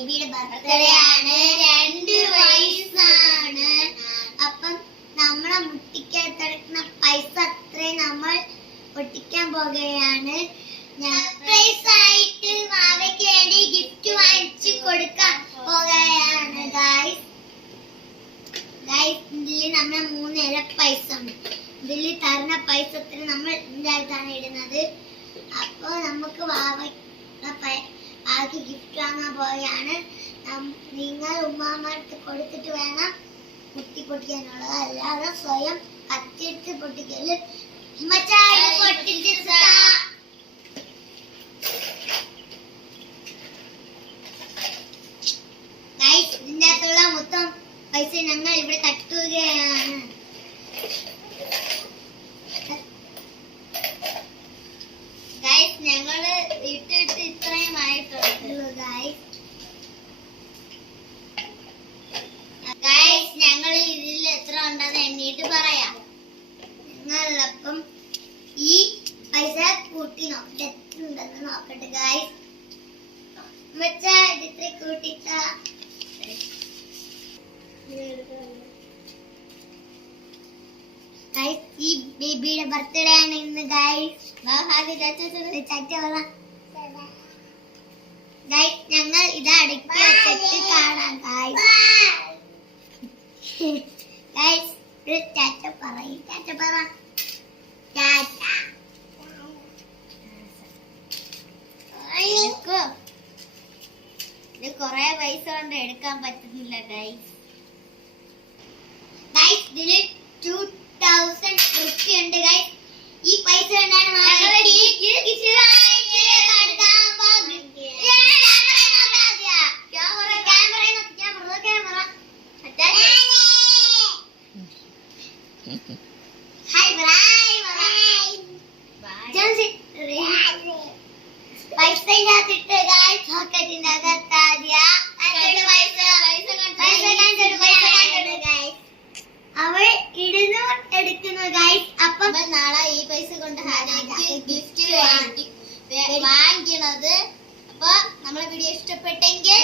ബേബിയുടെ ബർത്ത്ഡേ ആണ് രണ്ട് വയസ്സാണ്. അപ്പം നമ്മളെ മുട്ടിക്കകത്തടക്കുന്ന പൈസ അത്രയും നമ്മൾ ഒട്ടിക്കാൻ പോകുകയാണ്. സർപ്രൈസ് ആയിട്ട് മാവയ്ക്ക് വേണ്ടി ഗിഫ്റ്റ് വാങ്ങിച്ചു കൊടുക്കാൻ പോകുകയാണ് ഗായ്സ് ഗായ്സ് ഇതിൽ നമ്മളെ മൂന്ന് ഇര പൈസ ഉണ്ട് ഇതിൽ തരുന്ന പൈസ അത്ര നമ്മൾ ഇതിന്റെ അടുത്താണ് ഇടുന്നത്. അപ്പോൾ നമുക്ക് വാവയ്ക്ക് വാങ്ങാൻ പോവുകയാണ് നം- നിങ്ങൾ ഉമ്മാമ്മടുത്ത് കൊടുത്തിട്ട് വേണം കുട്ടി പൊട്ടിക്കാനുള്ളത്. അല്ലാതെ സ്വയം കത്തിയെടുത്ത് പൊട്ടിക്കൽ. ഉമ്മച്ചായ പൊട്ടിച്ച് താ. Guys, ഇതിന്റെ അകത്തുള്ള മൊത്തം പൈസ ഞങ്ങൾ ഇവിടെ തട്ടുകയാണ് ഗൈസ് ഞങ്ങൾ ഇട്ടിട്ട് ഇത്രയും ആയിട്ടുള്ളൂ ഗൈസ് ഗൈസ് ഞങ്ങൾ ഇതിൽ എത്ര ഉണ്ടെന്ന് എണ്ണീട്ട് പറയാം ഞങ്ങളപ്പം ഈ പൈസ കൂട്ടി നോക്കട്ടെ ഗൈസ് മച്ചാ ഇത് ഇത്ര കൂട്ടിത്താ ഗൈസ് ഈ ബേബിയുടെ ബർത്ത്ഡേ ആണ് ഇന്ന് പറ ഗൈസ് ഞങ്ങൾ ഇത് അടക്കി വെച്ചിട്ട് കാണാം ഗൈസ് ഗൈസ് ഒരു ചാറ്റ പറയും ചാറ്റ പറ ചാറ്റ എടുക്കോ ഇത് കൊറേ പൈസ കൊണ്ട് എടുക്കാൻ പറ്റുന്നില്ല ഗൈസ് ഗൈസ് ഇതിന് ടു തൗസൻഡ് റുപ്പി ഉണ്ട് ഗൈസ് ഈ പൈസ കൊണ്ടാണ് പൈസ ഇല്ലാത്തിട്ട് അവൾ ഇടുന്നു എടുക്കുന്നു ഗൈസ് അപ്പൊ നാളെ ഈ പൈസ കൊണ്ട് ഗിഫ്റ്റ് വാങ്ങിക്കണത്. അപ്പൊ നമ്മളെ വീഡിയോ ഇഷ്ടപ്പെട്ടെങ്കിൽ